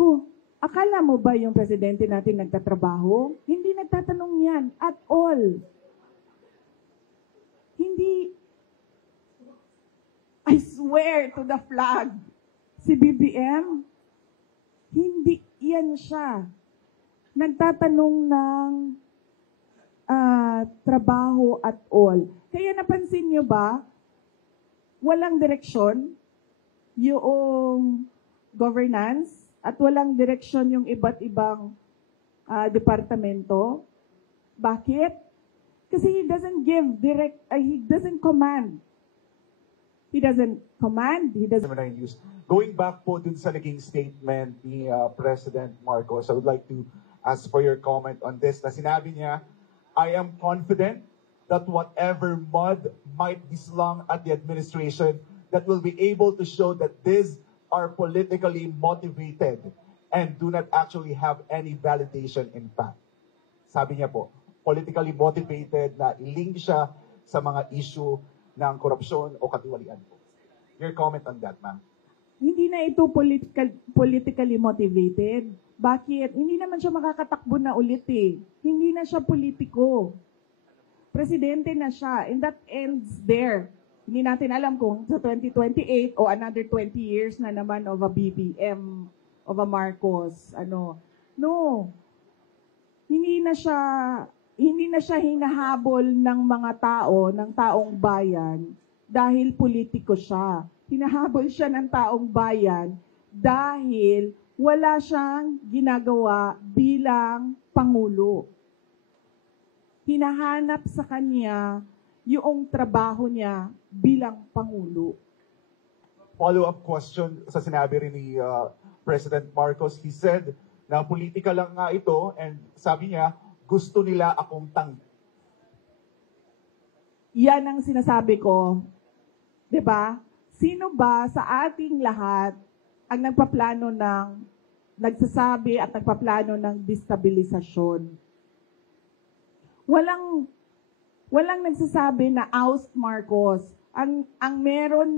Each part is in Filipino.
ko, akala mo ba yung presidente natin nagtatrabaho? Hindi nagtatanong yan at all. Hindi, I swear to the flag, si BBM, hindi yan siya. Nagtatanong ng trabaho at all. Kaya napansin nyo ba, walang direksyon yung governance at walang direksyon yung iba't ibang departamento. Bakit? Kasi he doesn't give he doesn't command. He doesn't command, he doesn't... Going back po dun sa naging statement ni President Marcos, I would like to ask for your comment on this. Na sinabi niya, I am confident that whatever mud might be slung at the administration, that will be able to show that these are politically motivated and do not actually have any validation in fact. Sabi niya po, politically motivated na i-link siya sa mga issue ng korupsyon o katiwalian po. Your comment on that, ma'am? Hindi na ito politically motivated. Bakit? Hindi naman siya makakatakbo na ulit eh. Hindi na siya politiko. Presidente na siya. And that ends there. Hindi natin alam kung sa 2028 o another 20 years na naman of a BBM, of a Marcos. No. Hindi na siya hinahabol ng mga tao, ng taong bayan dahil politiko siya. Hinahabol siya ng taong bayan dahil wala siyang ginagawa bilang Pangulo. Hinahanap sa kanya yung trabaho niya bilang Pangulo. Follow-up question sa sinabi rin ni President Marcos. He said na politika lang nga ito and sabi niya, gusto nila akong Yan ang sinasabi ko. 'Di ba? Sino ba sa ating lahat ang nagsasabi at nagpaplano ng destabilisasyon? Walang nagsasabi na oust Marcos. Ang merong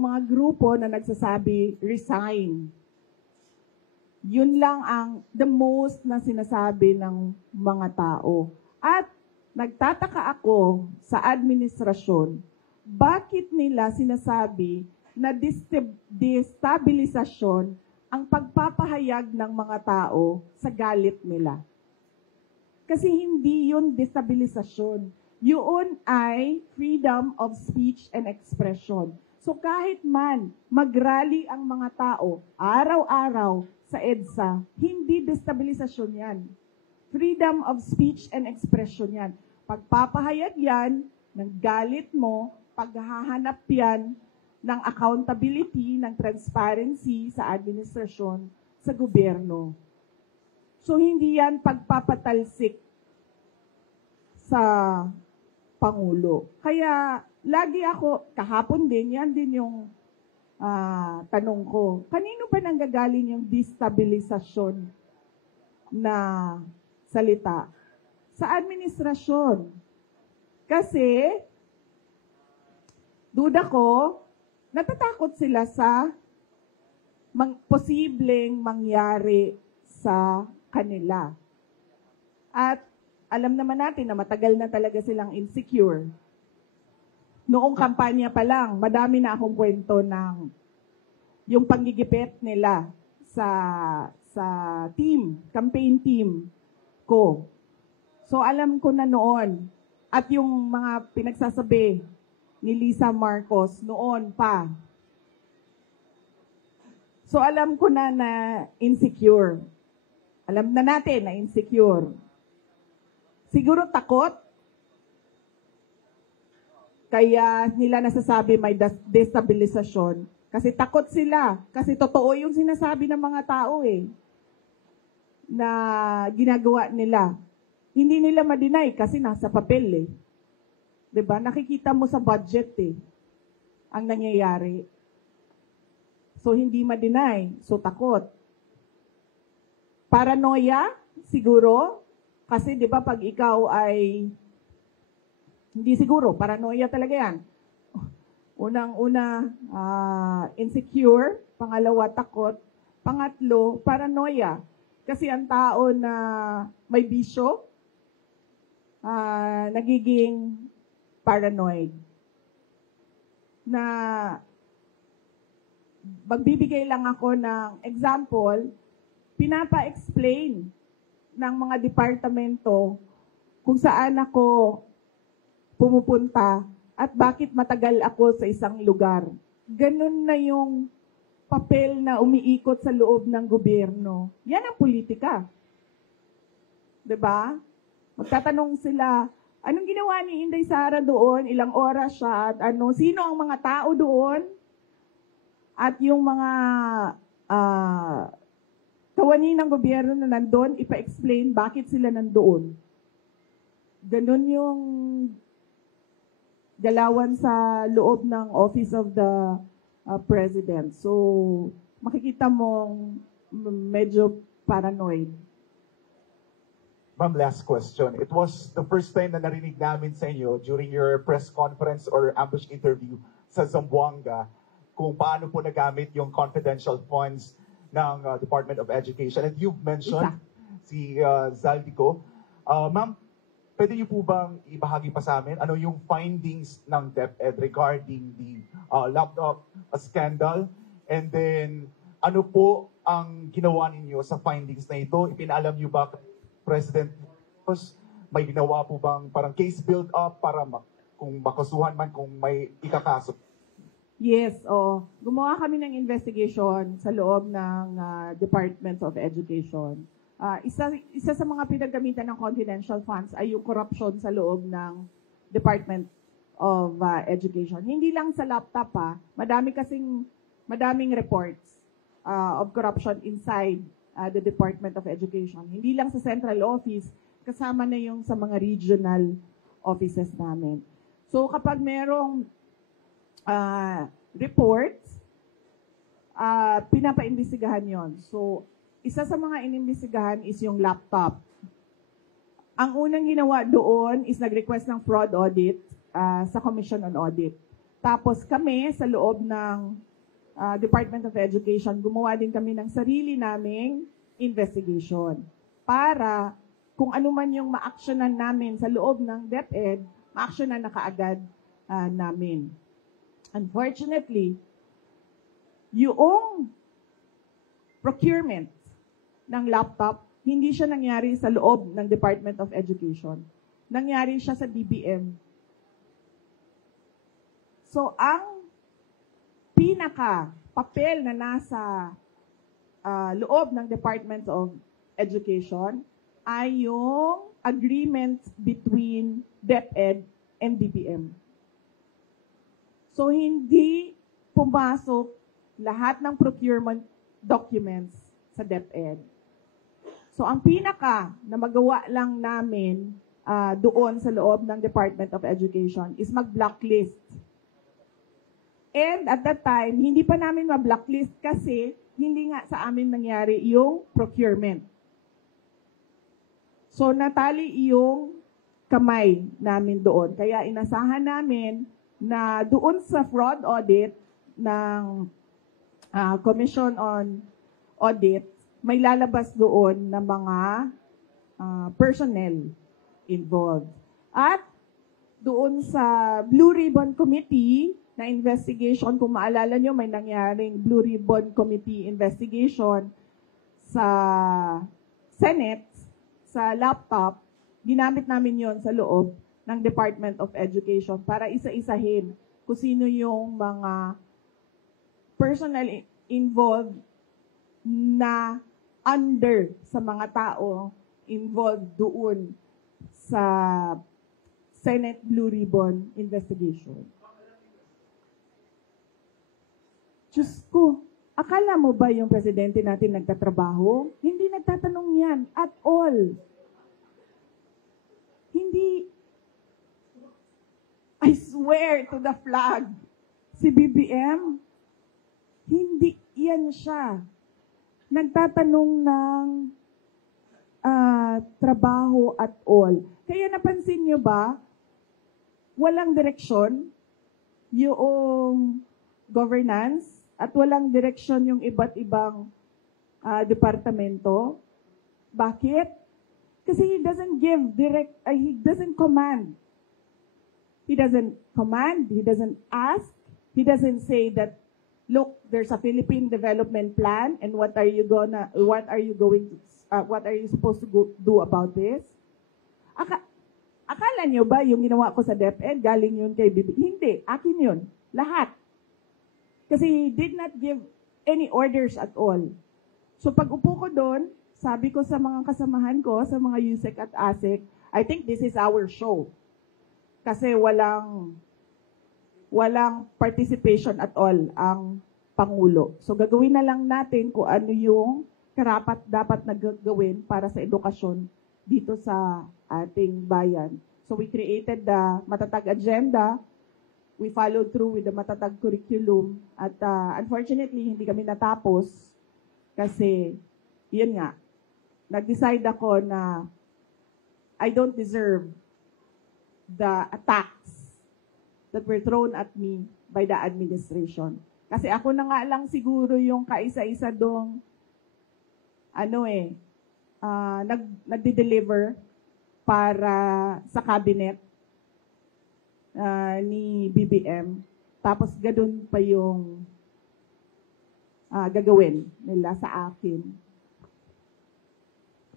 mga grupo na nagsasabi resign. Yun lang ang the most na sinasabi ng mga tao. At nagtataka ako sa administrasyon, bakit nila sinasabi na destabilisasyon ang pagpapahayag ng mga tao sa galit nila? Kasi hindi yun destabilisasyon. Yun ay freedom of speech and expression. So kahit man mag-rally ang mga tao araw-araw sa EDSA, hindi destabilisasyon yan. Freedom of speech and expression yan. Pagpapahayag yan ng galit mo, paghahanap yan ng accountability, ng transparency sa administrasyon, sa gobyerno. So hindi yan pagpapatalsik sa Pangulo. Kaya lagi ako, kahapon din, yan din yung tanong ko. Kanino ba nanggagaling yung destabilisasyon na salita? Sa administrasyon. Kasi, duda ko, natatakot sila sa posibleng mangyari sa kanila. At alam naman natin na matagal na talaga silang insecure. Noong kampanya pa lang, madami na akong kwento ng yung panggigipit nila sa campaign team ko. So alam ko na noon, at yung mga pinagsasabi ni Lisa Marcos noon pa. So alam ko na insecure. Alam na natin na insecure. Siguro takot. Kaya nila nasasabi may destabilisasyon. Kasi takot sila. Kasi totoo yung sinasabi ng mga tao na ginagawa nila. Hindi nila ma-deny kasi nasa papel 'Di ba? Nakikita mo sa budget ang nangyayari. So hindi ma-deny. So takot. Paranoia, siguro. Kasi 'di ba pag ikaw ay hindi siguro, paranoia talaga yan. Unang-una, insecure. Pangalawa, takot. Pangatlo, paranoia. Kasi ang tao na may bisyo, nagiging paranoid. Na magbibigay lang ako ng example, pinapa-explain ng mga departamento kung saan ako pumupunta at bakit matagal ako sa isang lugar. Ganun na yung papel na umiikot sa loob ng gobyerno. Yan ang politika. 'Di ba? Magtatanong sila, anong ginawa ni Inday Sara doon? Ilang oras siya? At sino ang mga tao doon? At yung mga kawani ng gobyerno na nandoon, ipa-explain bakit sila nandoon. Ganun yung galawan sa loob ng Office of the President. So, makikita mong medyo paranoid. Ma'am, last question. It was the first time na narinig namin sa inyo during your press conference or ambush interview sa Zamboanga kung paano po nagamit yung confidential funds ng Department of Education. And you've mentioned si Zaldico. Ma'am, pwede niyo po bang ibahagi pa sa amin ano yung findings ng DepEd regarding the laptop scandal? And then, ano po ang ginawa ninyo sa findings na ito? Ipinaalam niyo ba President Marcos? May ginawa po bang parang case build-up para kung makasuhan man kung may ikakaso? Yes, gumawa kami ng investigation sa loob ng Department of Education. Isa sa mga pinagamitan ng confidential funds ay yung corruption sa loob ng Department of Education. Hindi lang sa laptop madaming reports of corruption inside the Department of Education. Hindi lang sa central office, kasama na yung sa mga regional offices namin. So kapag merong reports, pinapaimbestigahan yon. So, isa sa mga inimbestigahan is yung laptop. Ang unang ginawa doon is nag-request ng fraud audit sa Commission on Audit. Tapos kami, sa loob ng Department of Education, gumawa din kami ng sarili naming investigation para kung ano man yung ma-actionan namin sa loob ng DepEd, ma-actionan na kaagad namin. Unfortunately, yung procurement ng laptop, hindi siya nangyari sa loob ng Department of Education. Nangyari siya sa DBM. So, ang pinaka-papel na nasa loob ng Department of Education ay yung agreement between DepEd and DBM. So, hindi pumasok lahat ng procurement documents sa DepEd. So, ang pinaka na magawa lang namin doon sa loob ng Department of Education is mag-blacklist. And at that time, hindi pa namin ma-blacklist kasi hindi nga sa amin nangyari yung procurement. So, natali yung kamay namin doon. Kaya inasahan namin na doon sa fraud audit ng Commission on Audit, may lalabas doon na mga personnel involved. At doon sa Blue Ribbon Committee na investigation, kung maalala nyo, may nangyaring Blue Ribbon Committee investigation sa Senate, sa laptop, ginamit namin yon sa loob ng Department of Education para isa-isahin kung sino yung mga personnel involved na under sa mga tao involved doon sa Senate Blue Ribbon investigation. Diyos ko, akala mo ba yung presidente natin nagtatrabaho? Hindi nagtatanong yan at all. Hindi. I swear to the flag, si BBM, hindi yan siya. Nagtatanong ng trabaho at all. Kaya napansin nyo ba, walang direksyon yung governance at walang direksyon yung iba't ibang departamento. Bakit? Kasi he doesn't give direct, he doesn't command. He doesn't command, he doesn't ask, he doesn't say that, look, there's a Philippine development plan and what are you supposed to do about this? Akala nyo ba yung ginawa ko sa DepEd, galing yun kay Bibi? Hindi, akin yun. Lahat. Kasi he did not give any orders at all. So pag upo ko doon, sabi ko sa mga kasamahan ko, sa mga USEC at ASEC, I think this is our show. Kasi walang participation at all ang Pangulo. So gagawin na lang natin kung ano yung karapat dapat na gagawin para sa edukasyon dito sa ating bayan. So we created the Matatag Agenda. We followed through with the Matatag Curriculum. At unfortunately, hindi kami natapos kasi, yun nga, nag-decide ako na I don't deserve the attacks that were thrown at me by the administration. Kasi ako na nga lang siguro yung kaisa-isa dong nagde-deliver para sa cabinet ni BBM. Tapos ganun pa yung gagawin nila sa akin.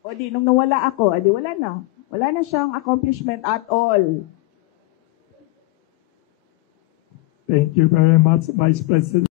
O di, nung nawala ako, adi wala na. Wala na siyang accomplishment at all. Thank you very much, Vice President.